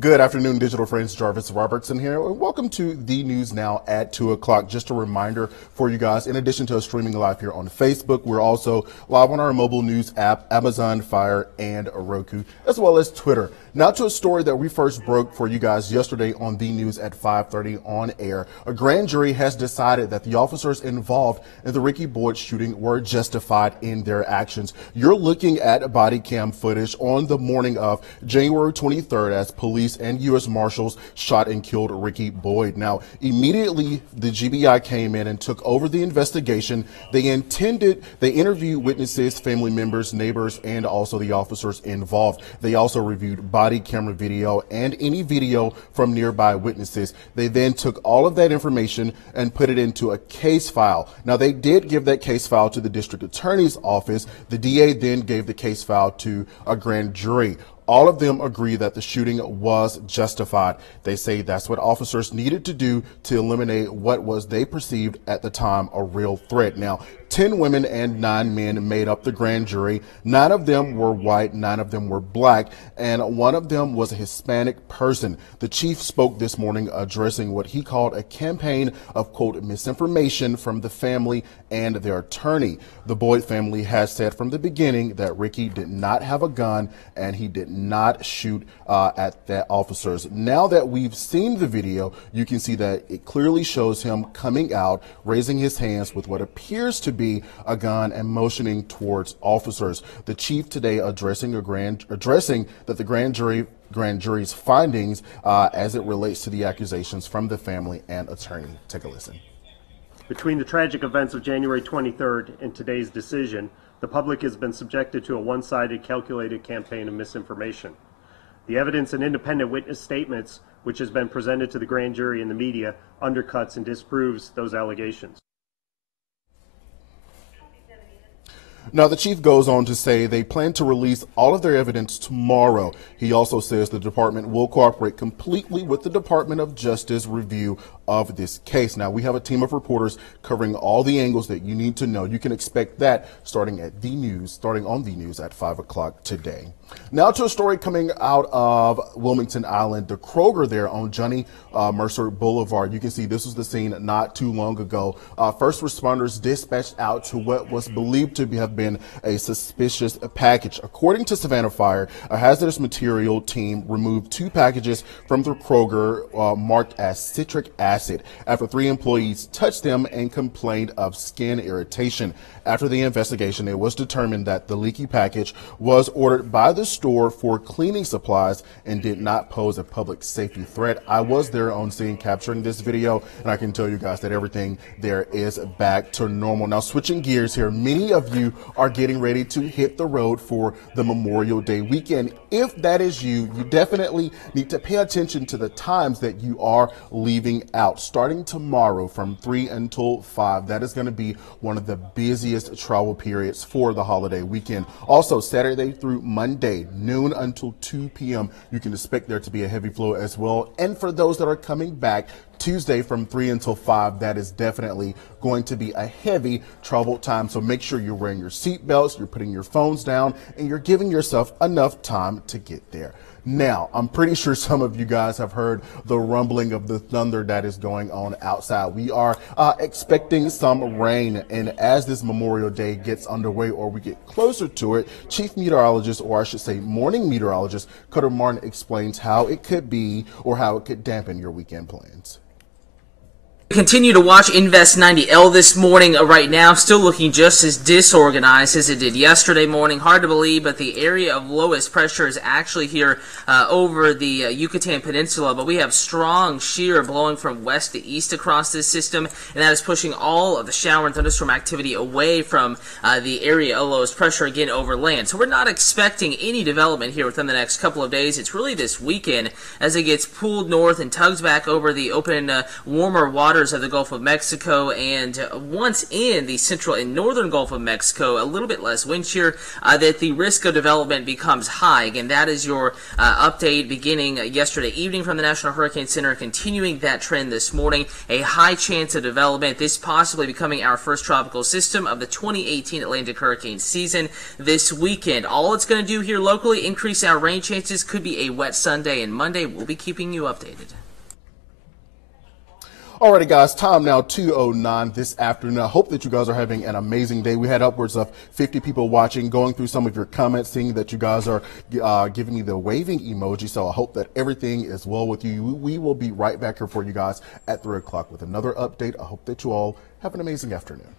Good afternoon, digital friends. Jarvis Robertson here. Welcome to the News Now at 2 o'clock. Just a reminder for you guys, in addition to us streaming live here on Facebook, we're also live on our mobile news app, Amazon Fire, and Roku, as well as Twitter. Now to a story that we first broke for you guys yesterday on the news at 5:30 on air. A grand jury has decided that the officers involved in the Ricky Boyd shooting were justified in their actions. You're looking at body cam footage on the morning of January 23rd as police and U.S. Marshals shot and killed Ricky Boyd. Now, immediately the GBI came in and took over the investigation. They interviewed witnesses, family members, neighbors, and also the officers involved. They also reviewed body camera video and any video from nearby witnesses. They then took all of that information and put it into a case file. Now, they did give that case file to the district attorney's office. The DA then gave the case file to a grand jury. All of them agree that the shooting was justified. They say that's what officers needed to do to eliminate what was they perceived at the time a real threat. Now, 10 women and 9 men made up the grand jury. 9 of them were white, 9 of them were black, and 1 of them was a Hispanic person. The chief spoke this morning addressing what he called a campaign of, quote, misinformation from the family and their attorney. The Boyd family has said from the beginning that Ricky did not have a gun and he did not shoot at the officers. Now that we've seen the video, you can see that it clearly shows him coming out, raising his hands with what appears to be a gun and motioning towards officers. The chief today addressing that the grand jury's findings as it relates to the accusations from the family and attorney. Take a listen. Between the tragic events of January 23rd and today's decision, the public has been subjected to a one-sided, calculated campaign of misinformation. The evidence and independent witness statements, which has been presented to the grand jury and the media, undercuts and disproves those allegations. Now, the chief goes on to say they plan to release all of their evidence tomorrow. He also says the department will cooperate completely with the Department of Justice review of this case. Now, we have a team of reporters covering all the angles that you need to know. You can expect that starting on the news at 5 o'clock today. Now to a story coming out of Wilmington Island, the Kroger there on Johnny Mercer Boulevard. You can see this was the scene not too long ago. First responders dispatched out to what was believed to have been a suspicious package. According to Savannah Fire, a hazardous material team removed 2 packages from the Kroger marked as citric acid after 3 employees touched them and complained of skin irritation. After the investigation, it was determined that the leaky package was ordered by the store for cleaning supplies and did not pose a public safety threat. I was there on scene capturing this video, and I can tell you guys that everything there is back to normal. Now, switching gears here, many of you are getting ready to hit the road for the Memorial Day weekend. If that is you, you definitely need to pay attention to the times that you are leaving out. Starting tomorrow from 3 until 5, that is going to be one of the busiest travel periods for the holiday weekend. Also, Saturday through Monday, noon until 2 p.m., you can expect there to be a heavy flow as well. And for those that are coming back, Tuesday from 3 until 5, that is definitely going to be a heavy travel time. So make sure you're wearing your seat belts, you're putting your phones down, and you're giving yourself enough time to get there. Now, I'm pretty sure some of you guys have heard the rumbling of the thunder that is going on outside. We are expecting some rain, and as this Memorial Day gets underway or we get closer to it, Chief Meteorologist, or I should say Morning Meteorologist, Cutter Martin explains how it could be or how it could dampen your weekend plans. Continue to watch Invest 90L this morning. Right now, still looking just as disorganized as it did yesterday morning. Hard to believe, but the area of lowest pressure is actually here over the Yucatan Peninsula. But we have strong shear blowing from west to east across this system, and that is pushing all of the shower and thunderstorm activity away from the area of lowest pressure again over land. So we're not expecting any development here within the next couple of days. It's really this weekend as it gets pulled north and tugs back over the open, warmer water waters of the Gulf of Mexico, and once in the central and northern Gulf of Mexico, a little bit less wind shear, that the risk of development becomes high. Again, that is your update beginning yesterday evening from the National Hurricane Center, continuing that trend this morning. A high chance of development, this possibly becoming our first tropical system of the 2018 Atlantic hurricane season this weekend. All it's going to do here locally, increase our rain chances. Could be a wet Sunday and Monday. We'll be keeping you updated. Alrighty, guys, time now 2:09 this afternoon. I hope that you guys are having an amazing day. We had upwards of 50 people watching, going through some of your comments, seeing that you guys are giving me the waving emoji. So I hope that everything is well with you. We will be right back here for you guys at 3 o'clock with another update. I hope that you all have an amazing afternoon.